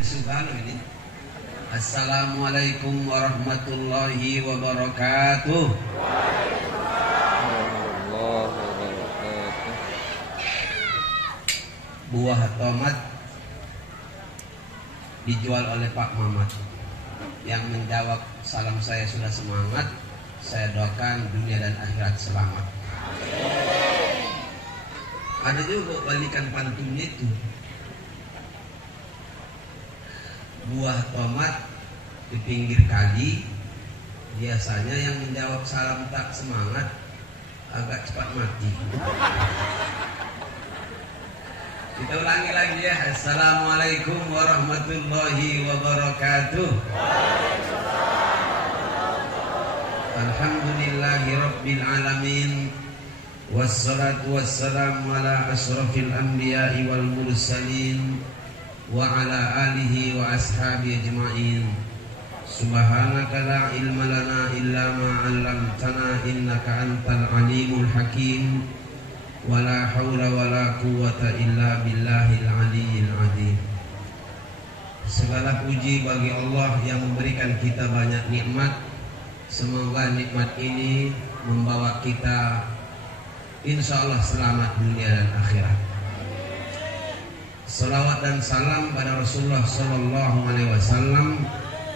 Subhanahu ini. Assalamualaikum warahmatullahi wabarakatuh. Buah tomat dijual oleh Pak Mamat. Yang menjawab salam saya sudah semangat. Saya doakan dunia dan akhirat selamat. Ada juga balikan pantunnya itu. Buah tomat di pinggir kali, biasanya yang menjawab salam tak semangat agak cepat mati. Kita ulangi lagi ya. Assalamualaikum warahmatullahi wabarakatuh. Alhamdulillahi rabbil alamin. Wassalatu wassalamu ala asrafil anbiya'i wal mursalin wa ala alihi wa ashabi ajma'in. Subhanaka la ilma lana illa ma 'allamtana innaka antal alimul hakim. Wa la haula wa la quwwata illa billahil aliyyil azim. Segala puji bagi Allah yang memberikan kita banyak nikmat. Semoga nikmat ini membawa kita insyaallah selamat dunia dan akhirat. Salawat dan salam pada Rasulullah sallallahu alaihi wasallam.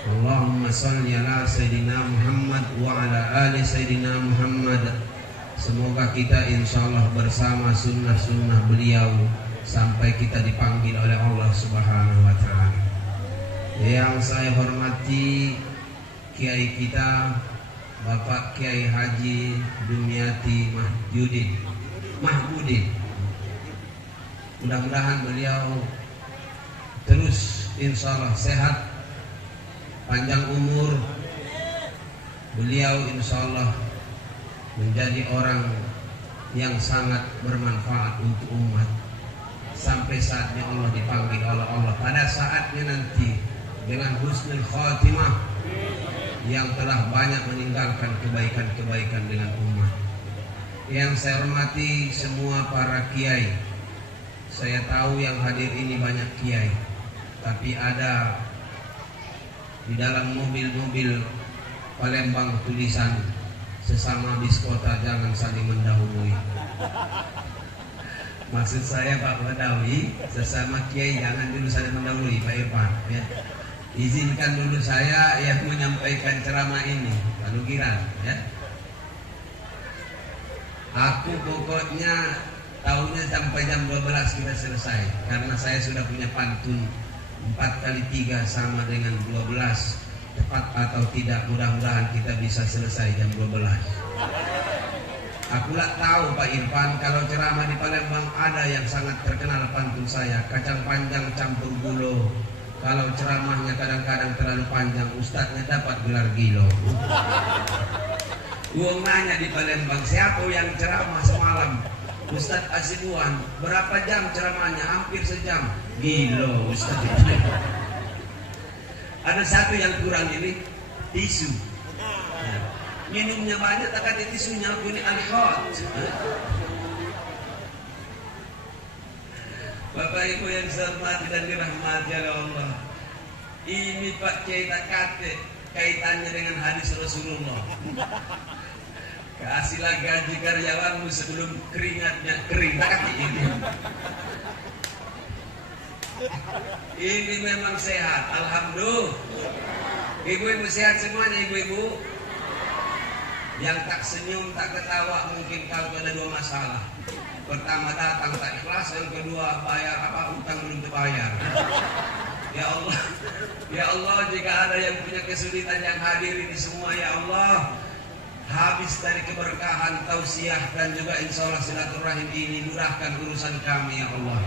Allahumma shalli ala sayidina Muhammad wa ala ali sayidina Muhammad. Semoga kita insyaallah bersama sunnah-sunnah beliau sampai kita dipanggil oleh Allah Subhanahu wa taala. Yang saya hormati kiai kita Bapak Kiai Haji Dumiati Mahmudin. Mudah-mudahan beliau terus insyaallah sehat, panjang umur. Beliau insyaallah menjadi orang yang sangat bermanfaat untuk umat sampai saatnya Allah dipanggil oleh Allah. Pada saatnya nanti dengan husnul khatimah yang telah banyak meninggalkan kebaikan-kebaikan dengan umat. Yang saya hormati semua para kiai. Saya tahu yang hadir ini banyak kiai, tapi ada di dalam mobil-mobil Palembang tulisan sesama biskota jangan saling mendahului. Maksud saya Pak Badawi, sesama kiai jangan dulu saling mendahului Pak Irfan ya. Izinkan dulu saya yang menyampaikan ceramah ini, Pak Lugiran ya. Aku pokoknya tahunya sampai jam 12 kita selesai, karena saya sudah punya pantun 4 kali 3 sama dengan 12. Tepat atau tidak, mudah-mudahan kita bisa selesai jam 12. Akulah tahu Pak Irfan, kalau ceramah di Palembang ada yang sangat terkenal pantun saya, kacang panjang campur gulo. Kalau ceramahnya kadang-kadang terlalu panjang, ustadznya dapat gelar gilo. Uang nanya di Palembang, siapa yang ceramah semalam? Ustadz Asibuan. Berapa jam ceramahnya? Hampir sejam. Gilo Ustadz. Ada satu yang kurang ini, tisu. Ya. Minumnya banyak, tak ada tisunya. Aku ini alkohol. Bapak Ibu yang saya hormati dan dirahmati oleh Allah. Ini Pak Kiai tak kate kaitannya dengan hadis Rasulullah. Kasihlah gaji karyawanmu sebelum keringatnya kering. Ini. Ini memang sehat, alhamdulillah. Ibu-ibu sehat semuanya, ibu-ibu. Yang tak senyum, tak ketawa, mungkin kau ada 2 masalah. Pertama datang tak ikhlas, yang kedua bayar apa utang belum dibayar. Ya Allah, ya Allah, jika ada yang punya kesulitan yang hadir ini semua, ya Allah, habis dari keberkahan, tausiah dan juga insyaallah silaturahim ini, mudahkan urusan kami ya Allah.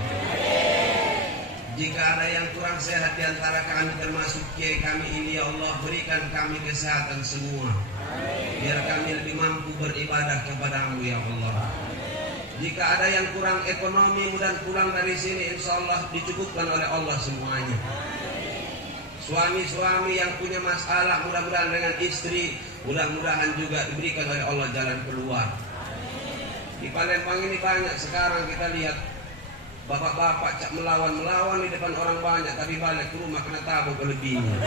Jika ada yang kurang sehat di antara kami termasuk kiai kami ini, ya Allah, berikan kami kesehatan semua. Biar kami lebih mampu beribadah kepadamu ya Allah. Jika ada yang kurang ekonomi, mudah pulang dari sini insyaallah dicukupkan oleh Allah semuanya. Suami-suami yang punya masalah, mudah-mudahan dengan istri, mudah-mudahan juga diberikan oleh Allah jalan keluar. Di Palembang ini banyak sekarang kita lihat Bapak-bapak cak melawan di depan orang banyak, tapi balik ke rumah kena tabok lebihnya.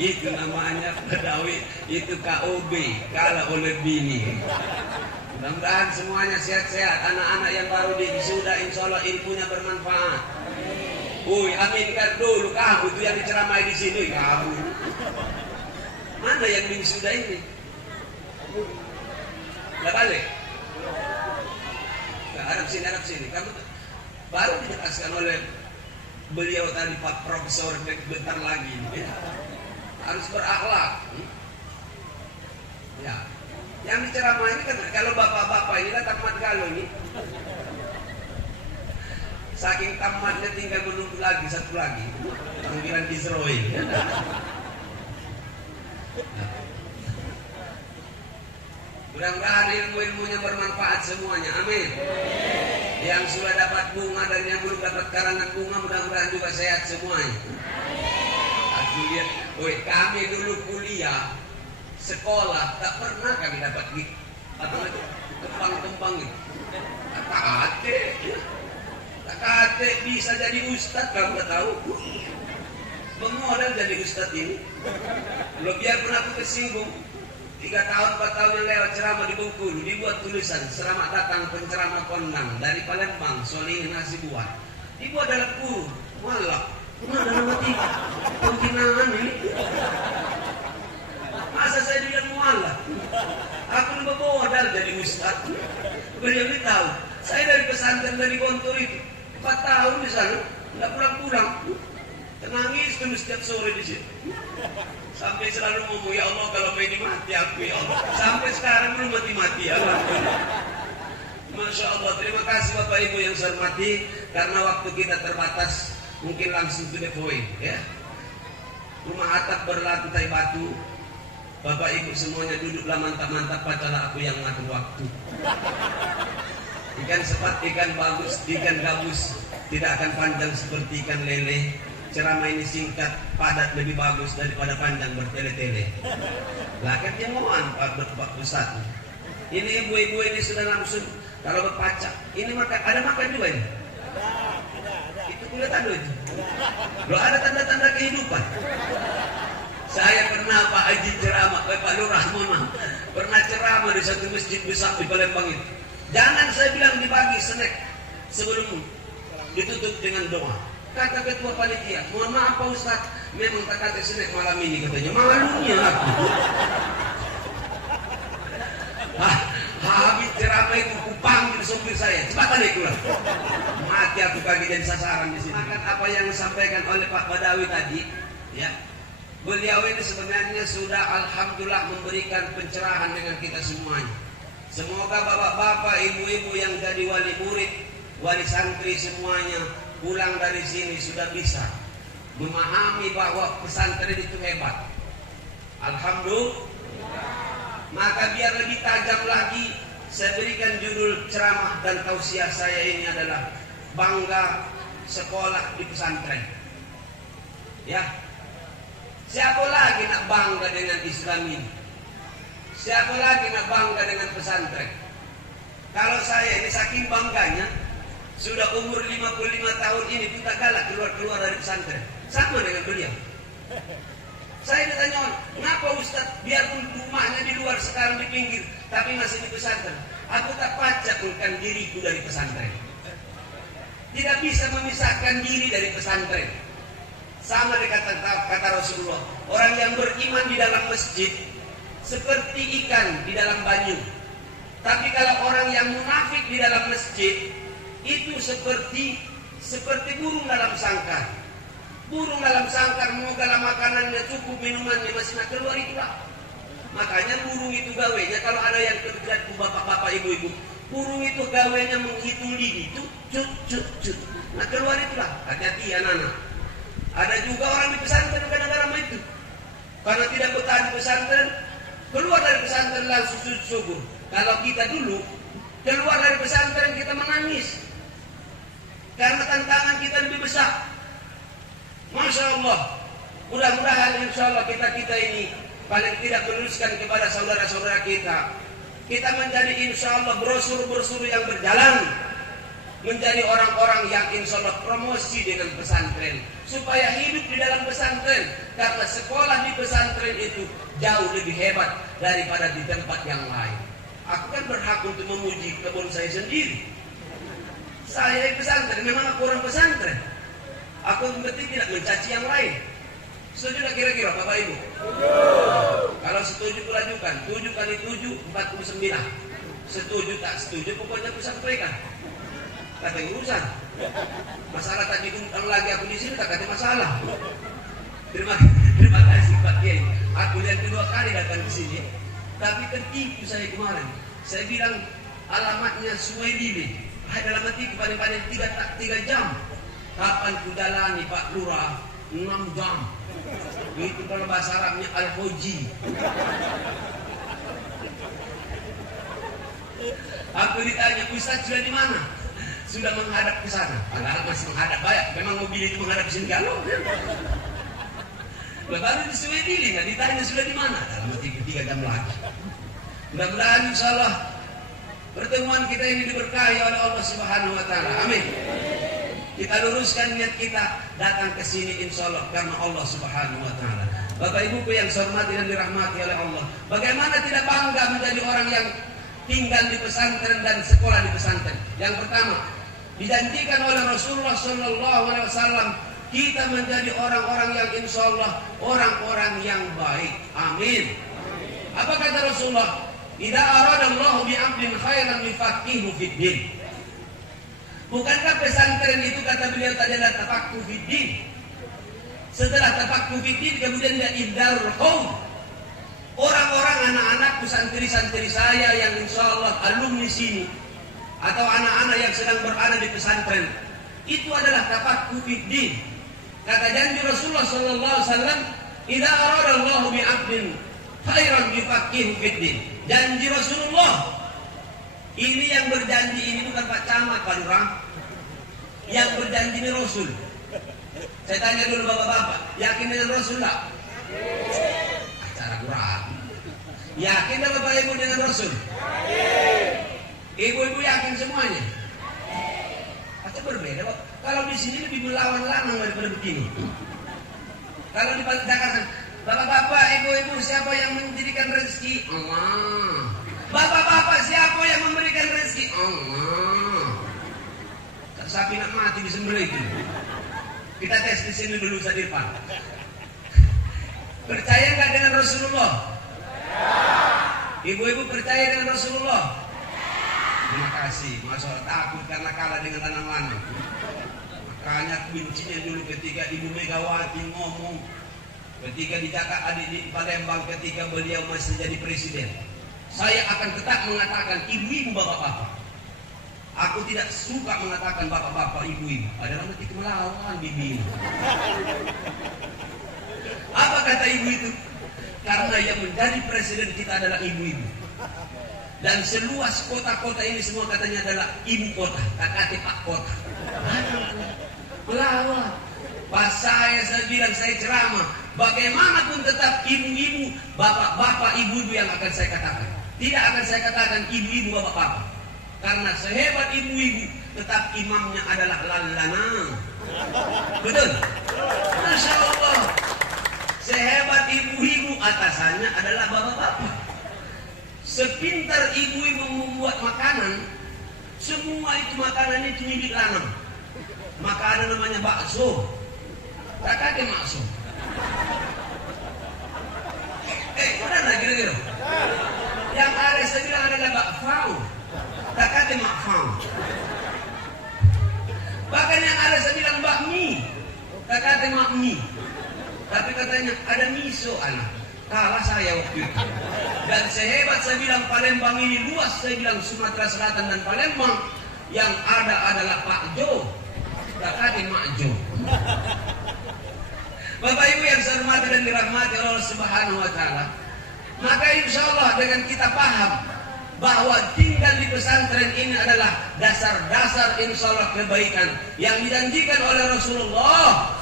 Itu namanya Badawi, itu KOB, kalah oleh bini. Mudah-mudahan semuanya sehat-sehat. Anak-anak yang baru wisuda, insya Allah ilmunya bermanfaat. Woi, aminkan dulu kamu itu yang diceramai di sini, kamu. Mana yang wisuda ini? Udah balik. Arab sini. Kamu baru dijelaskan oleh beliau tadi, Pak Profesor bentar lagi. Ya. Harus berakhlak. Ya. Yang diceramah ini kan kalau bapak-bapak ini kan tamat galau ini. Saking tamatnya tinggal menunggu lagi satu lagi. Panggilan Israel. Ya. Mudah-mudahan ilmu-ilmunya bermanfaat semuanya. Amin. Yang sudah dapat bunga dan yang belum dapat karangan bunga, mudah-mudahan juga sehat semuanya. Aku lihat, kami dulu kuliah, sekolah, tak pernah kami dapat kembang-kembang itu. Kakak bisa jadi ustadz, kamu tak tahu. Memodal jadi ustadz ini. Lo biar pernah aku tersinggung. 3 tahun 4 tahun yang lewat ceramah di Bengkulu, dibuat tulisan selamat datang penceramah kondang dari Palembang, Solihin Hasibuan. Dibuat dalam kurung, malah mana nama tiga penghinaan ini. Masa saya bilang mualaf? Aku membawa jadi ustaz. Beliau tahu, saya dari pesantren dari Gontor itu 4 tahun di sana, nggak pulang-pulang. Nangis terus setiap sore di sini. Sampai selalu ngomong, ya Allah kalau ini mati aku ya Allah. Sampai sekarang belum mati-mati ya Allah. Masya Allah, terima kasih Bapak Ibu yang saya hormati. Karena waktu kita terbatas, mungkin langsung to the point ya. Rumah atap berlantai batu. Bapak Ibu semuanya duduklah mantap-mantap, bacalah aku yang ngatur waktu. Ikan sepat, ikan bagus, ikan gabus tidak akan panjang seperti ikan lele. Ceramah ini singkat, padat, lebih bagus daripada panjang bertele-tele. Lah kan dia mohon Pak Ustaz. Ini ibu-ibu ini sudah langsung kalau berpacak. Ini makan, ada makan juga ini? Ada. Itu kelihatan loh itu. Loh ada tanda-tanda kehidupan. Saya pernah Pak Haji ceramah, Pak Lurah pernah ceramah di satu masjid besar di Palembang itu. Jangan saya bilang dibagi snack sebelum ditutup dengan doa. Kata ketua panitia, mohon maaf Pak Ustaz, memang tak kata snack malam ini katanya. Malunya aku. Habis ceramah itu aku panggil sopir saya, cepat balik pulang. Mati aku kaki jadi sasaran di sini. Makan apa yang disampaikan oleh Pak Badawi tadi, ya. Beliau ini sebenarnya sudah alhamdulillah memberikan pencerahan dengan kita semuanya. Semoga bapak-bapak, ibu-ibu yang jadi wali murid, wali santri semuanya pulang dari sini sudah bisa memahami bahwa pesantren itu hebat. Alhamdulillah. Maka biar lebih tajam lagi, saya berikan judul ceramah dan tausiah saya ini adalah bangga sekolah di pesantren. Ya. Siapa lagi nak bangga dengan Islam ini? Siapa lagi nak bangga dengan pesantren? Kalau saya ini saking bangganya, sudah umur 55 tahun ini pun tak galak keluar dari pesantren. Sama dengan beliau. Saya ditanya, kenapa Ustaz biarpun rumahnya di luar sekarang di pinggir, tapi masih di pesantren? Aku tak pacakkan diriku dari pesantren. Tidak bisa memisahkan diri dari pesantren. Sama dengan kata Rasulullah, orang yang beriman di dalam masjid seperti ikan di dalam banyu. Tapi kalau orang yang munafik di dalam masjid itu seperti burung dalam sangkar. Burung dalam sangkar mau dalam makanannya cukup, minumannya masih nak keluar itulah. Makanya burung itu gawenya, kalau ada yang terlihat bapak-bapak ibu-ibu, burung itu gawenya menghitung lidi itu cut. Nah keluar itulah, hati-hati anak-anak. Ada juga orang di pesantren kadang-kadang itu, karena tidak betah di pesantren, keluar dari pesantren langsung sujud syukur. Kalau kita dulu keluar dari pesantren kita menangis karena tantangan kita lebih besar. Masya Allah. Mudah-mudahan insya Allah kita ini paling tidak menuliskan kepada saudara-saudara kita. Kita menjadi insya Allah brosur-brosur yang berjalan menjadi orang-orang yang insya Allah promosi dengan pesantren, supaya hidup di dalam pesantren, karena sekolah di pesantren itu jauh lebih hebat daripada di tempat yang lain. Aku kan berhak untuk memuji kebun saya sendiri. Saya di pesantren, memang aku orang pesantren. Aku penting tidak mencaci yang lain. Setuju tak kira-kira Bapak Ibu? Kalau setuju kulajukan, 7 kali 7 49. Setuju tak setuju pokoknya aku sampaikan. Kata urusan. Masalah tak diundang lagi aku di sini tak ada masalah. Terima kasih Pak Kiai. Aku yang kedua kali datang ke sini, tapi tertipu saya kemarin. Saya bilang alamatnya Sungai Lili. Dalam hati paling-paling 3 jam. Kapan ku jalani Pak Lurah? 6 jam. Itu kalau bahasa Arabnya Al-Hoji. Aku ditanya, Ustaz sudah di mana? Sudah menghadap ke sana. Padahal masih menghadap banyak. Memang mobil itu menghadap ke sini kalau. Baru di Sungai Lili, nggak ditanya sudah di mana? Dalam 3 jam lagi. Mudah-mudahan insyaallah pertemuan kita ini diberkahi oleh Allah Subhanahu wa taala. Amin. Kita luruskan niat kita datang ke sini insyaallah karena Allah Subhanahu wa taala. Bapak Ibu yang saya hormati dan dirahmati oleh Allah. Bagaimana tidak bangga menjadi orang yang tinggal di pesantren dan sekolah di pesantren? Yang pertama, dijanjikan oleh Rasulullah sallallahu alaihi wasallam kita menjadi orang-orang yang insyaallah orang-orang yang baik. Amin. Apa kata Rasulullah? Idza aradallahu bi'abdin khairan yufaqihu fid din. Bukankah pesantren itu kata beliau tadi adalah tafaqquh fid din? Setelah tafaqquh fid din kemudian dia iddarul qaum. Orang-orang anak-anak santri-santri saya yang insyaallah alumni sini atau anak-anak yang sedang berada di pesantren itu adalah tafaqquh fid din. Kata janji Rasulullah sallallahu alaihi wasallam, "Idza aradallahu bi'abdin khairan yufaqihu fid din." Janji Rasulullah. Ini yang berjanji ini bukan Pak Camat, Pak Lurah. Yang berjanji ini Rasul. Saya tanya dulu bapak-bapak, yakin dengan Rasul tak? Acara kurang. Yakin tak Bapak Ibu dengan Rasul? Ibu-ibu yakin semuanya? Pasti berbeda Pak. Kalau di sini lebih melawan lanang daripada begini. Kalau di Jakarta, bapak-bapak, ibu-ibu, siapa yang menjadikan rezeki? Allah. Bapak-bapak, siapa yang memberikan rezeki? Allah. Sapi nak mati disembelih itu. Kita tes di sini dulu Sadirpan. Percaya nggak dengan Rasulullah? Ibu-ibu percaya dengan Rasulullah? Terima kasih. Masalah takut karena kalah dengan lanang-lanang. Makanya kuncinya dulu ketika Ibu Megawati ngomong, ketika di Jakarta di Palembang, ketika beliau masih jadi presiden, saya akan tetap mengatakan ibu-ibu, bapak-bapak. Aku tidak suka mengatakan bapak-bapak, ibu-ibu. Adalah nanti melawan bibi. Apa kata ibu itu? Karena yang menjadi presiden kita adalah ibu-ibu. Dan seluas kota-kota ini semua katanya adalah ibu kota, kakak pak kota. Melawan. Pas saya bilang saya ceramah, bagaimanapun tetap ibu-ibu, bapak-bapak, ibu-ibu yang akan saya katakan. Tidak akan saya katakan ibu-ibu, bapak-bapak. Karena sehebat ibu-ibu, tetap imamnya adalah lalana. Betul? Masya Allah. Sehebat ibu-ibu, atasannya adalah bapak-bapak. Sepintar ibu-ibu membuat makanan, semua itu makanan itu milik lanang. Maka ada namanya bakso. Tak ada bakso. Mana kira-kira? Yang ada saya bilang adalah bakfau. Tak ada makfau. Bahkan yang ada saya bilang bakmi. Tak ada makmi. Tapi katanya ada miso anak. Kalah saya waktu itu. Dan sehebat saya bilang Palembang ini luas, saya bilang Sumatera Selatan dan Palembang, yang ada adalah Pak Jo. Tak ada Mak Jo. Bapak Ibu yang saya hormati dan dirahmati Allah Subhanahu wa taala. Maka insya Allah dengan kita paham bahwa tinggal di pesantren ini adalah dasar-dasar insya Allah kebaikan yang dijanjikan oleh Rasulullah.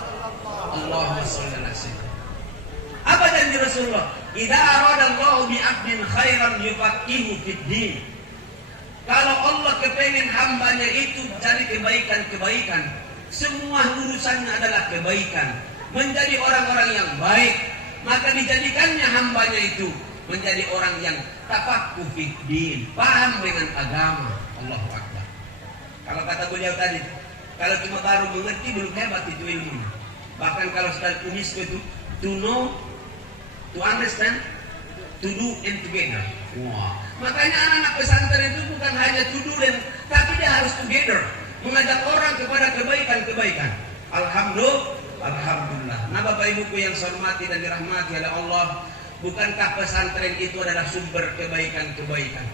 Allahumma shalli ala sayyidina. Apa janji Rasulullah? Idza aradallahu bi'abdin khairan yufaqihu fid din. Kalau Allah kepengen hambanya itu jadi kebaikan-kebaikan, semua urusannya adalah kebaikan, menjadi orang-orang yang baik, maka dijadikannya hambanya itu menjadi orang yang tafaqquh fid din, paham dengan agama. Allahu Akbar. Kalau kata beliau tadi, kalau cuma baru mengerti belum hebat itu ilmu. Bahkan kalau sudah tulis itu to know, to understand, to do and together. Wah. Makanya anak-anak pesantren itu bukan hanya to do dan, tapi dia harus together, mengajak orang kepada kebaikan-kebaikan. Alhamdulillah. Nah, Bapak Ibuku yang saya hormati dan dirahmati oleh Allah, bukankah pesantren itu adalah sumber kebaikan-kebaikan?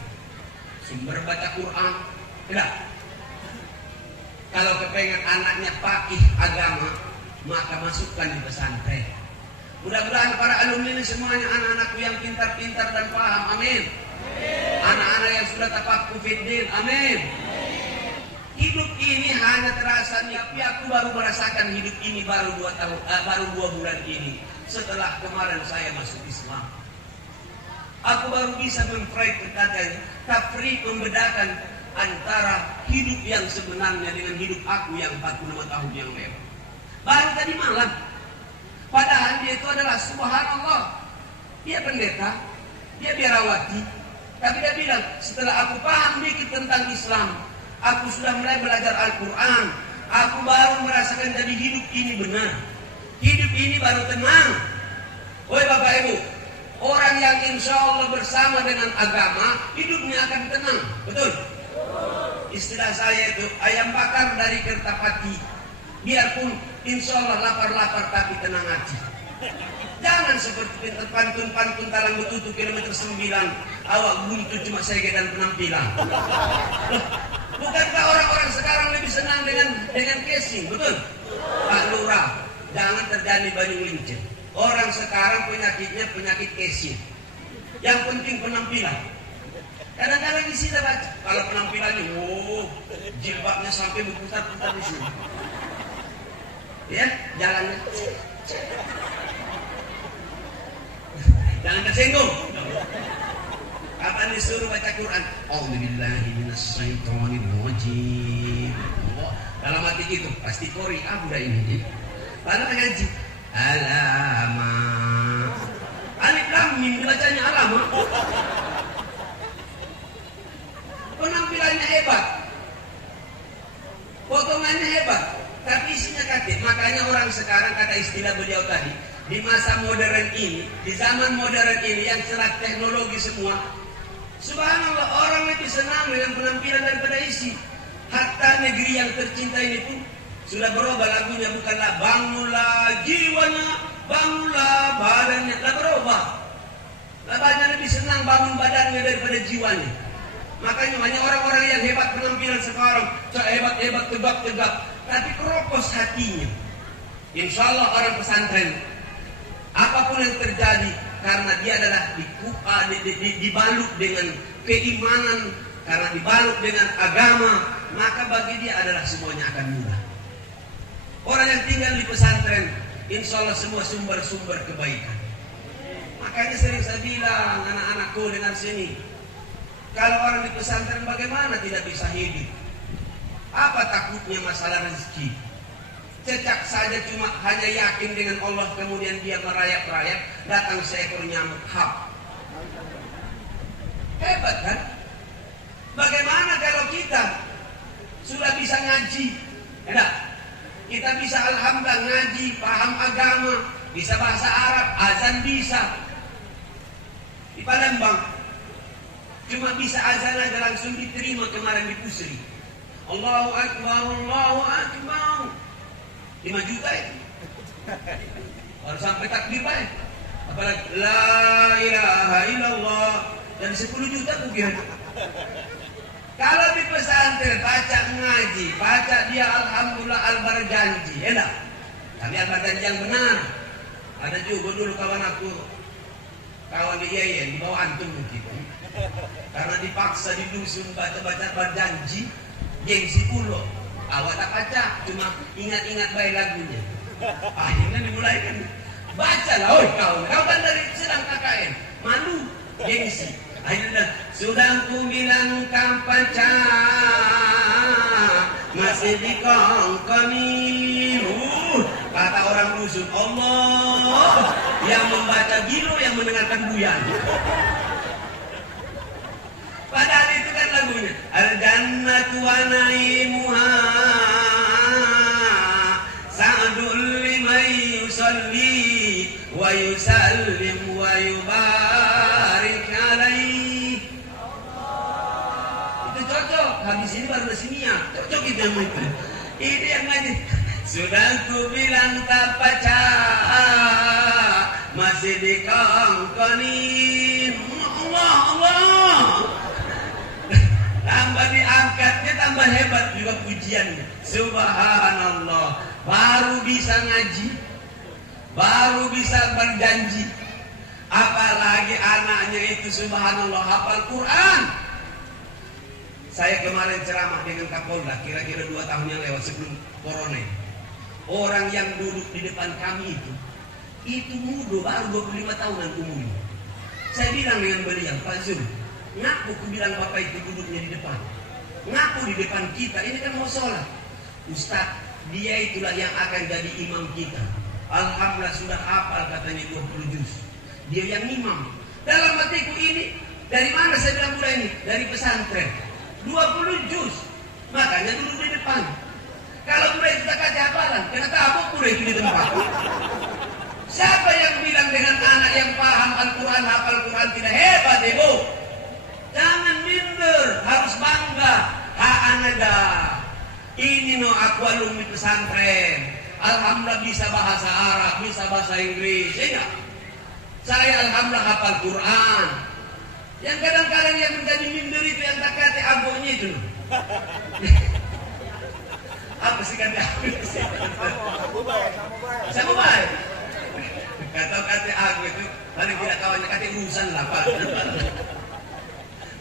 Sumber baca Quran. Tidak. Kalau kepengen anaknya faqih agama, maka masukkan di pesantren. Mudah-mudahan para alumni ini semuanya anak-anakku yang pintar-pintar dan paham. Amin. Anak-anak yang sudah tafaqquh fid din. Amin. Hidup ini hanya terasa nih, tapi aku baru merasakan hidup ini baru 2 bulan ini. Setelah kemarin saya masuk Islam, aku baru bisa membedakan antara hidup yang sebenarnya dengan hidup aku yang 45 tahun yang lewat. Baru tadi malam. Padahal dia itu adalah subhanallah, dia pendeta, dia biarawati, tapi dia bilang setelah aku paham dikit tentang Islam, aku sudah mulai belajar Al-Quran, aku baru merasakan jadi hidup ini benar, hidup ini baru tenang. Woi Bapak Ibu, orang yang insya Allah bersama dengan agama, hidupnya akan tenang. Betul? Istilah saya itu ayam bakar dari Kertapati, biarpun insya Allah lapar-lapar tapi tenang hati. Jangan seperti pantun-pantun talang betutu kilometer 9, awak buntu cuma sege dan penampilan. Bukankah orang-orang sekarang lebih senang dengan casing? Betul? Pak Lurah, jangan terjadi banyu lincin. Orang sekarang penyakitnya penyakit casing. Yang penting penampilan. Kadang-kadang di sini baca, kalau penampilannya, jilbabnya sampai berputar-putar di sini. Ya, jalannya. Jangan tersinggung. Kapan disuruh baca Quran? A'udzubillahi minasyaitonirrajim. Dalam hati itu pasti kori udah ini. Lalu ngaji. Alama. Alif lam mim bacanya alama. Penampilannya hebat, potongannya hebat, tapi isinya kaget. Makanya orang sekarang, kata istilah beliau tadi, di masa modern ini, di zaman modern ini yang cerah teknologi semua, subhanallah, orang lebih senang dengan penampilan daripada isi. Hatta negeri yang tercinta ini pun sudah berubah lagunya, bukanlah bangunlah jiwanya, bangunlah badannya, telah berubah. Banyak lebih senang bangun badannya daripada jiwanya. Makanya banyak orang-orang yang hebat penampilan sekarang, hebat-hebat, tegap-tegap, tapi keropos hatinya. Insya Allah orang pesantren, apapun yang terjadi, karena dia adalah dibalut dengan keimanan, karena dibalut dengan agama, maka bagi dia adalah semuanya akan mudah. Orang yang tinggal di pesantren, insya Allah semua sumber-sumber kebaikan. Makanya sering saya bilang anak-anakku dengan sini, kalau orang di pesantren bagaimana tidak bisa hidup? Apa takutnya masalah rezeki? Cecak saja cuma hanya yakin dengan Allah, kemudian dia merayap-rayap, datang seekor nyamuk hap. Hebat kan? Bagaimana kalau kita sudah bisa ngaji? Enak? Kita bisa alhamdulillah ngaji, paham agama, bisa bahasa Arab, azan bisa. Di Palembang cuma bisa azan aja langsung diterima kemarin di Pusri. Allahu Akbar, Allahu Akbar. 5 juta itu. Baru sampai takbir baik. Apalagi la ilaha illallah dari 10 juta bukan. Kalau di pesantren baca ngaji, baca dia alhamdulillah al-barjanji, enak. Tapi al-barjanji yang benar. Ada juga dulu kawan aku, kawan dia di bawah antum mungkin. Karena dipaksa di dusun baca-baca berjanji, gengsi pulau. Awak tak baca, cuma ingat-ingat baik lagunya. Akhirnya dimulai kan, baca lah, kau kan dari sedang KKN, malu, gengsi. Akhirnya sudah ku bilang kapaca masih dikongkonin. Kata orang rusuh, Allah yang membaca gilo yang mendengarkan buyan. Padahal itu kan lagunya Al-Jannatu wa naimuha sa'dul liman yusalli wa yusallim wa yubarik alaih. Itu cocok. Habis ini baru resminya. Cocok itu yang itu. Ini yang ngaji. Sudah ku bilang tak baca masih dikongkonin. Allah tambah diangkatnya tambah hebat juga pujiannya. Subhanallah. Baru bisa ngaji, baru bisa berjanji, apalagi anaknya itu subhanallah hafal Quran. Saya kemarin ceramah dengan Kapolda kira-kira 2 tahun yang lewat sebelum corona. Orang yang duduk di depan kami itu muda, baru 25 tahunan umurnya. Saya bilang dengan beliau, Pak Zul, ngaku ku bilang bapak itu duduknya di depan, ngaku di depan kita, ini kan mau sholat. Ustaz, dia itulah yang akan jadi imam kita. Alhamdulillah sudah hafal katanya 20 juz. Dia yang imam. Dalam hatiku ini, dari mana saya bilang mulai ini? Dari pesantren. 20 juz. Makanya duduk di depan. Kalau mulai kita kasih hafalan, kena tabuk mulai itu di tempat. Siapa yang bilang dengan anak yang paham Al-Quran, hafal Quran tidak hebat, Ibu? Jangan minder, harus bangga. Hak anaga. Ini no aku alumni pesantren. Alhamdulillah bisa bahasa Arab, bisa bahasa Inggris. Ya, saya alhamdulillah hafal Quran. Yang kadang-kadang yang menjadi minder itu yang tak kata agonya itu. Apa sih kata aku? Sama baik. Kata aku itu paling tidak kawannya kata urusan lah Pak.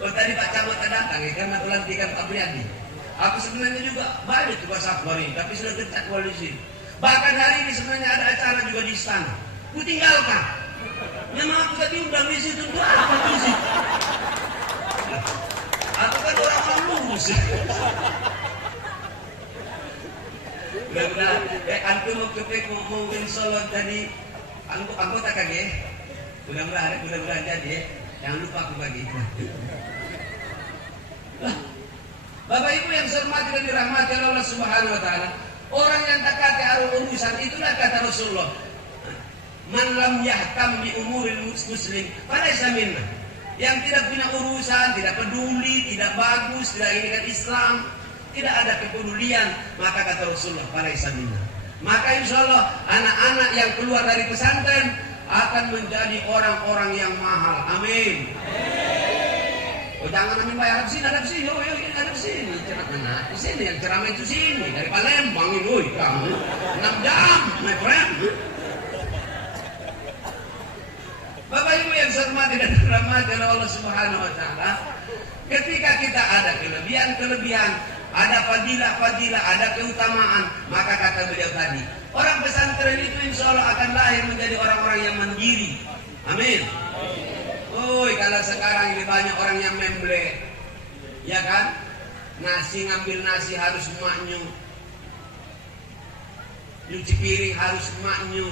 Oh tadi Pak Camat datang ya karena pelantikan Pak Priadi. Aku sebenarnya juga balik ke Pasar Kuari, tapi sudah dekat koalisi. Bahkan hari ini sebenarnya ada acara juga di istana. Ku tinggalkan. Memang aku tadi undang di situ untuk apa di situ? Aku kan orang lurus. Mudah-mudahan, antum mau insolot tadi, aku tak kaget. Mudah-mudahan jadi. Jangan lupa aku bagi. Bapak Ibu yang saya hormati dan dirahmati oleh Allah Subhanahu wa taala, orang yang tak kata urusan itulah kata Rasulullah. Man lam yahtam bi umuril muslim falaysa minna. Yang tidak punya urusan, tidak peduli, tidak bagus, tidak inginkan Islam, tidak ada kepedulian, maka kata Rasulullah falaysa minna. Maka insyaallah anak-anak yang keluar dari pesantren akan menjadi orang-orang yang mahal. Amin. Oh jangan amin bayar hadap sini, oh hadap sini, cepat mana? Di sini yang ceramah itu sini dari Palembang ini, kamu 6 jam, my friend. Bapak Ibu yang saya hormati dan dirahmati oleh Allah Subhanahu wa taala, ketika kita ada kelebihan, ada fadilah, ada keutamaan, maka kata beliau tadi, orang pesantren itu insya Allah akan lahir menjadi orang-orang yang mandiri. Amin. Kalau sekarang ini banyak orang yang memble, ya kan? Ngambil nasi harus emaknya, cuci piring harus emaknya.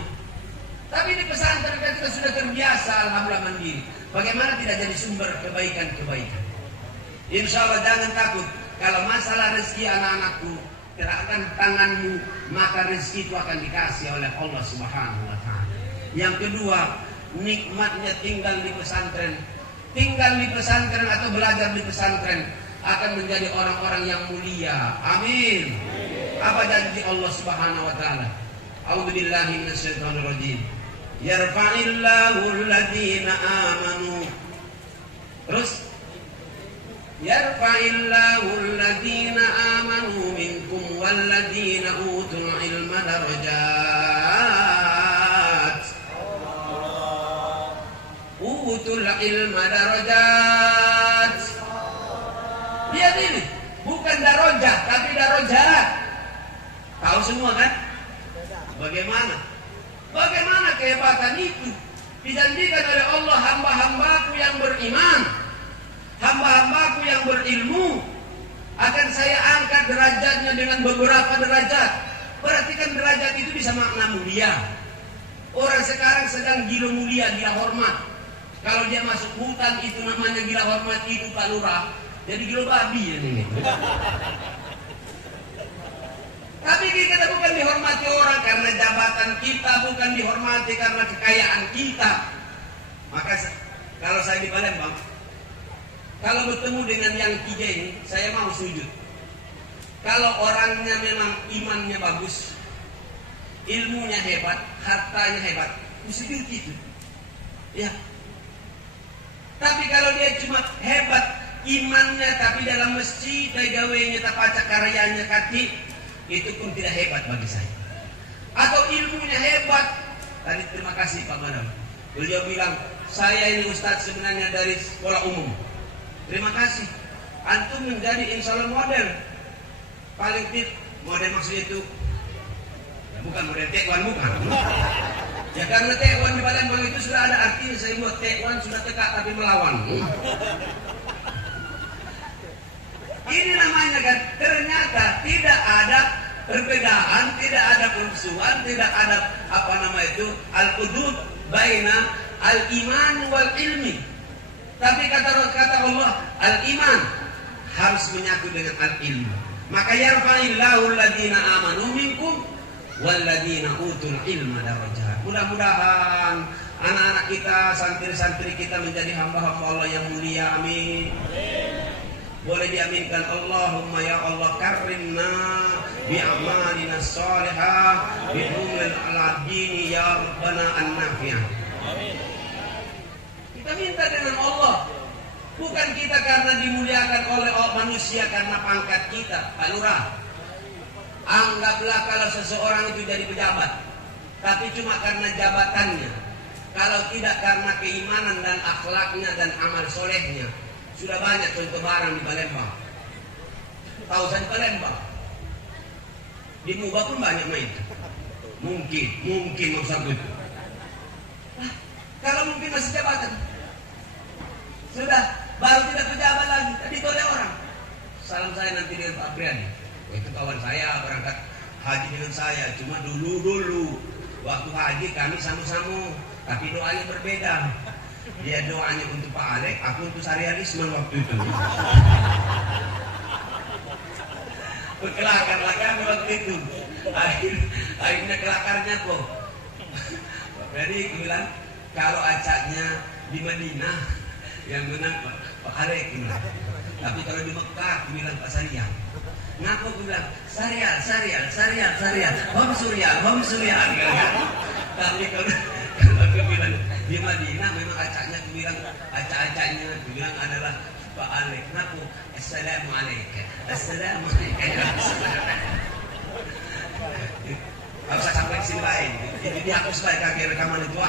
Tapi di pesantren kita sudah terbiasa, alhamdulillah mandiri. Bagaimana tidak jadi sumber kebaikan-kebaikan? Insya Allah jangan takut. Kalau masalah rezeki anak-anakku, gerakkan tanganmu, maka rezeki itu akan dikasih oleh Allah Subhanahu wa taala. Yang kedua, nikmatnya tinggal di pesantren. Tinggal di pesantren atau belajar di pesantren akan menjadi orang-orang yang mulia. Amin. Apa janji Allah Subhanahu wa taala? A'udzubillahi minasyaitonir rajim. Yarfa'illahu alladziina aamanu. Terus Yarfa'illahu alladziina aamanu minkum walladziina utul ilma darajat. Utul ilma darajat. Lihat ini, bukan darajat tapi darajat. Tahu semua kan? Bagaimana kehebatan itu? Dijanjikan oleh Allah hamba-hambaku yang beriman Hamba-hambaku yang berilmu akan saya angkat derajatnya dengan beberapa derajat. Perhatikan derajat itu bisa makna mulia. Orang sekarang sedang gila mulia, gila hormat. Kalau dia masuk hutan itu namanya gila hormat, itu Pak Lurah. Jadi gila babi ya ini. Tapi kita bukan dihormati orang karena jabatan kita, bukan dihormati karena kekayaan kita. Maka kalau saya di Palembang, kalau bertemu dengan yang tiga ini, saya mau sujud. Kalau orangnya memang imannya bagus, ilmunya hebat, hartanya hebat, sujud itu. Ya. Tapi kalau dia cuma hebat imannya, tapi dalam masjid, gawainya, tapaca karyanya kaki, itu pun tidak hebat bagi saya. Atau ilmunya hebat. Tadi terima kasih Pak Madam. Beliau bilang, saya ini Ustadz sebenarnya dari sekolah umum. Terima kasih. Antum menjadi insya Allah model. Paling tidak model maksudnya itu ya bukan model tekwan, bukan. Ya karena tekwan di Palembang itu sudah ada artinya. Saya buat tekwan sudah tekak tapi melawan. Ini namanya kan, ternyata tidak ada perbedaan, tidak ada permusuhan, tidak ada apa nama itu al-hudud baina al-iman wal ilmi. Tapi kata Allah, al-iman harus menyatu dengan al-ilmu. Maka yarfa'illahu alladhina amanu minkum walladhina utul ilma darajat. Mudah-mudahan anak-anak kita, santri-santri kita menjadi hamba-hamba Allah yang mulia. Amin. Boleh diaminkan. Allahumma ya Allah karimna bi'amalina salihah bidumil ala dini ya Rabbana an-nafi'ah. Amin. Kita minta dengan Allah. Bukan kita karena dimuliakan oleh manusia karena pangkat kita. Pak Lurah, anggaplah kalau seseorang itu jadi pejabat, tapi cuma karena jabatannya. Kalau tidak karena keimanan dan akhlaknya dan amal solehnya. Sudah banyak contoh barang di Palembang. Tahu saya di Palembang. Di Muba pun banyak main. Mungkin maksud itu. Kalau mungkin masih jabatan. Sudah, baru tidak pejabat lagi. Tadi itu oleh orang. Salam saya nanti dengan Pak Priani. Itu kawan saya berangkat haji dengan saya. Cuma dulu waktu haji kami sama-sama. Tapi doanya berbeda. Dia doanya untuk Pak Alek, aku untuk Syariah Risman waktu itu. Berkelakar kami waktu itu. Akhirnya kelakarnya kok. Jadi aku bilang, kalau acaknya di Madinah, yang menang Pak Alek. Tapi kalau di Mekah, aku bilang Pak Syariah. Ngaku aku bilang, Syariah. Hom Surya. Tapi kalau aku bilang, di Madinah memang acaknya, aku bilang acak-acaknya, aku bilang adalah Pak Alek. Ngaku, Assalamualaikum. Harus sampai ke sini lain. Jadi dihapus lagi kaki rekaman itu.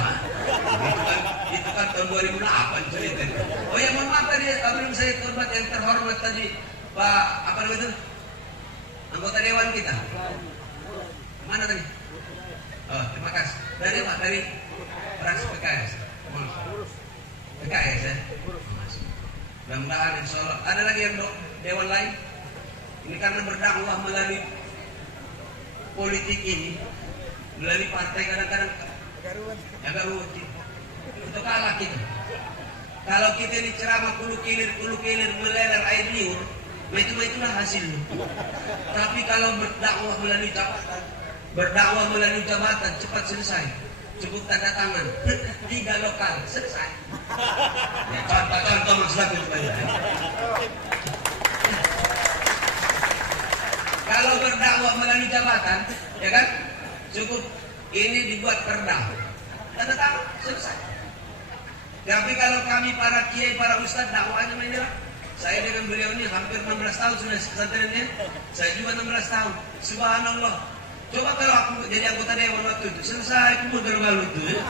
Itu kan tahun 2008 cerita. Oh ya mohon maaf tadi, belum saya hormat yang terhormat tadi Pak apa namanya itu? Anggota dewan kita. Mana tadi? Oh terima kasih. Dari apa? Dari fraksi PKS. PKS ya. Mudah-mudahan insya Allah. Ada lagi yang dewan lain? Ini karena berdakwah melalui politik ini, melalui partai kadang-kadang agak ruwet. Itu kalah kita. Kalau kita ini ceramah kulu kilir meleler air liur, itulah hasilnya. Tapi kalau berdakwah melalui jabatan cepat selesai. Cukup tanda tangan 3 lokal selesai. Ya, contoh maksudnya supaya. Kalau berdakwah melalui jabatan, ya kan, cukup ini dibuat perda, tanda tangan selesai. Tapi kalau kami para kiai, para ustadz dakwahnya menyerah. Saya dengan beliau ini hampir 16 tahun sudah pesantrennya. Saya juga 16 tahun. Subhanallah. Coba kalau aku jadi anggota dewan waktu itu, selesai aku muter-balu itu. Ya.